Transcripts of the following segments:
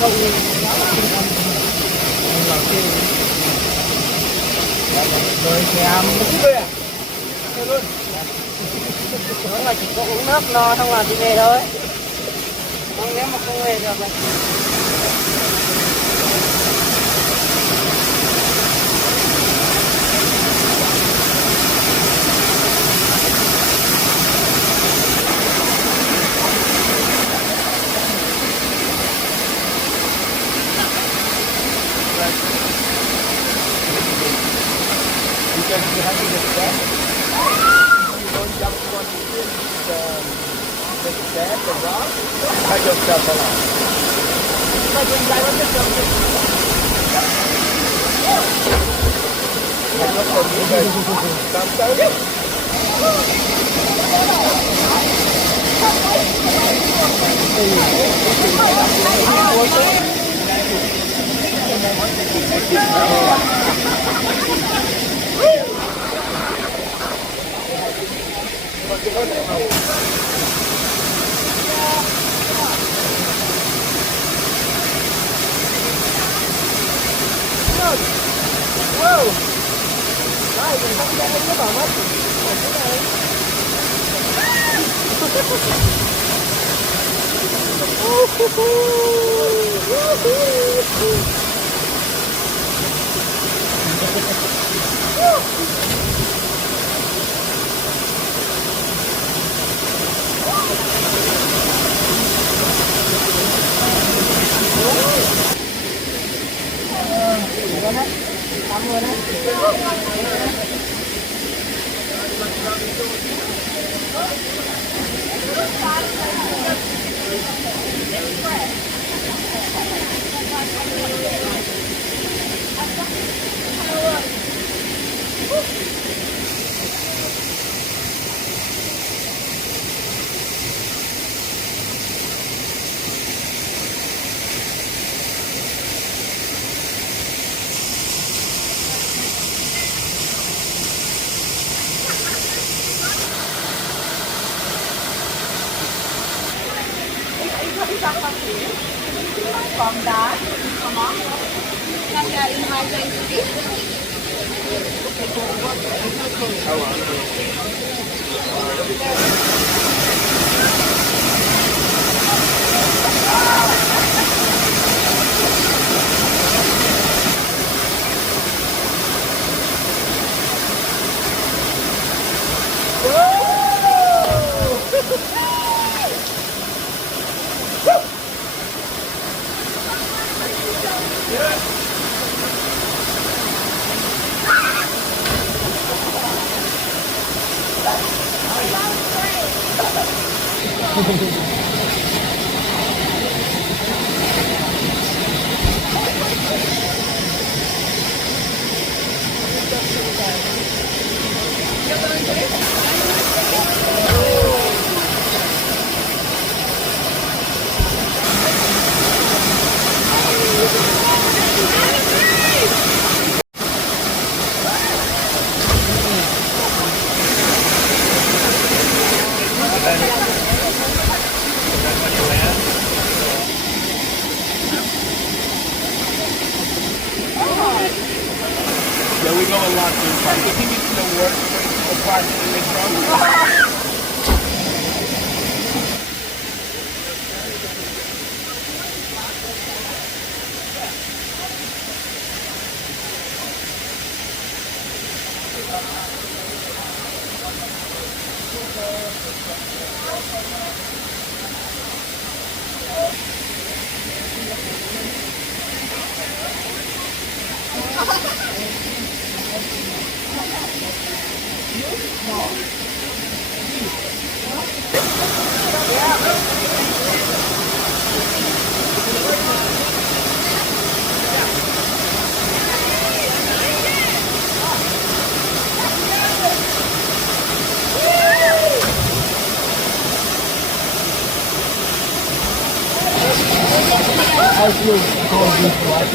không là cái rồi xem đúng là chỉ có uống nước no xong là đi về thôi, không nếu mà không về được này. Because you have to get that. You don't jump on the sand, the rock, cut yourself along. But when I want to jump it, I'm not for you guys. Sometimes. Wow. Này, mình không ra nó bảo mất. Còn đá, còn món tham gia in hai giây Yeah, we go a lot to the park. I think it's the worst part in the ground. I feel called this right.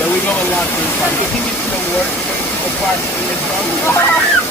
Yeah, we go a lot to the park. You think it's the worst place to go park in this road?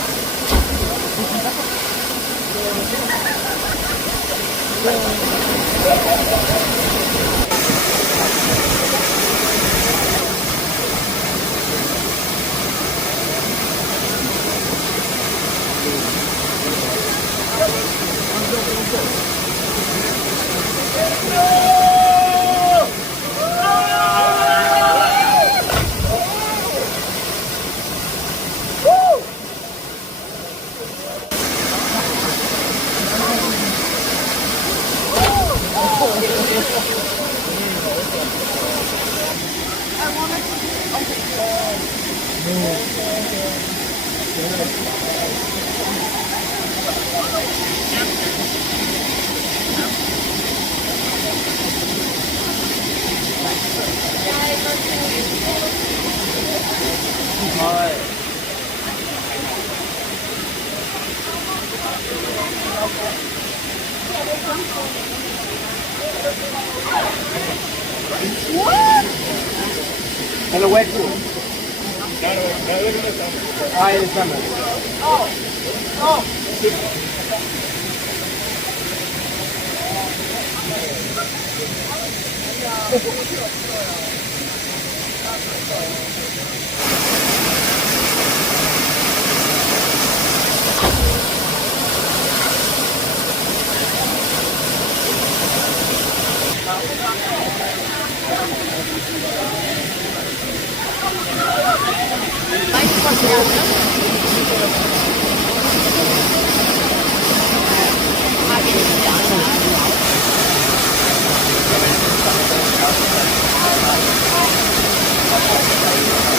And a wet food. Ah, in summer.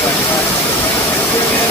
Bye.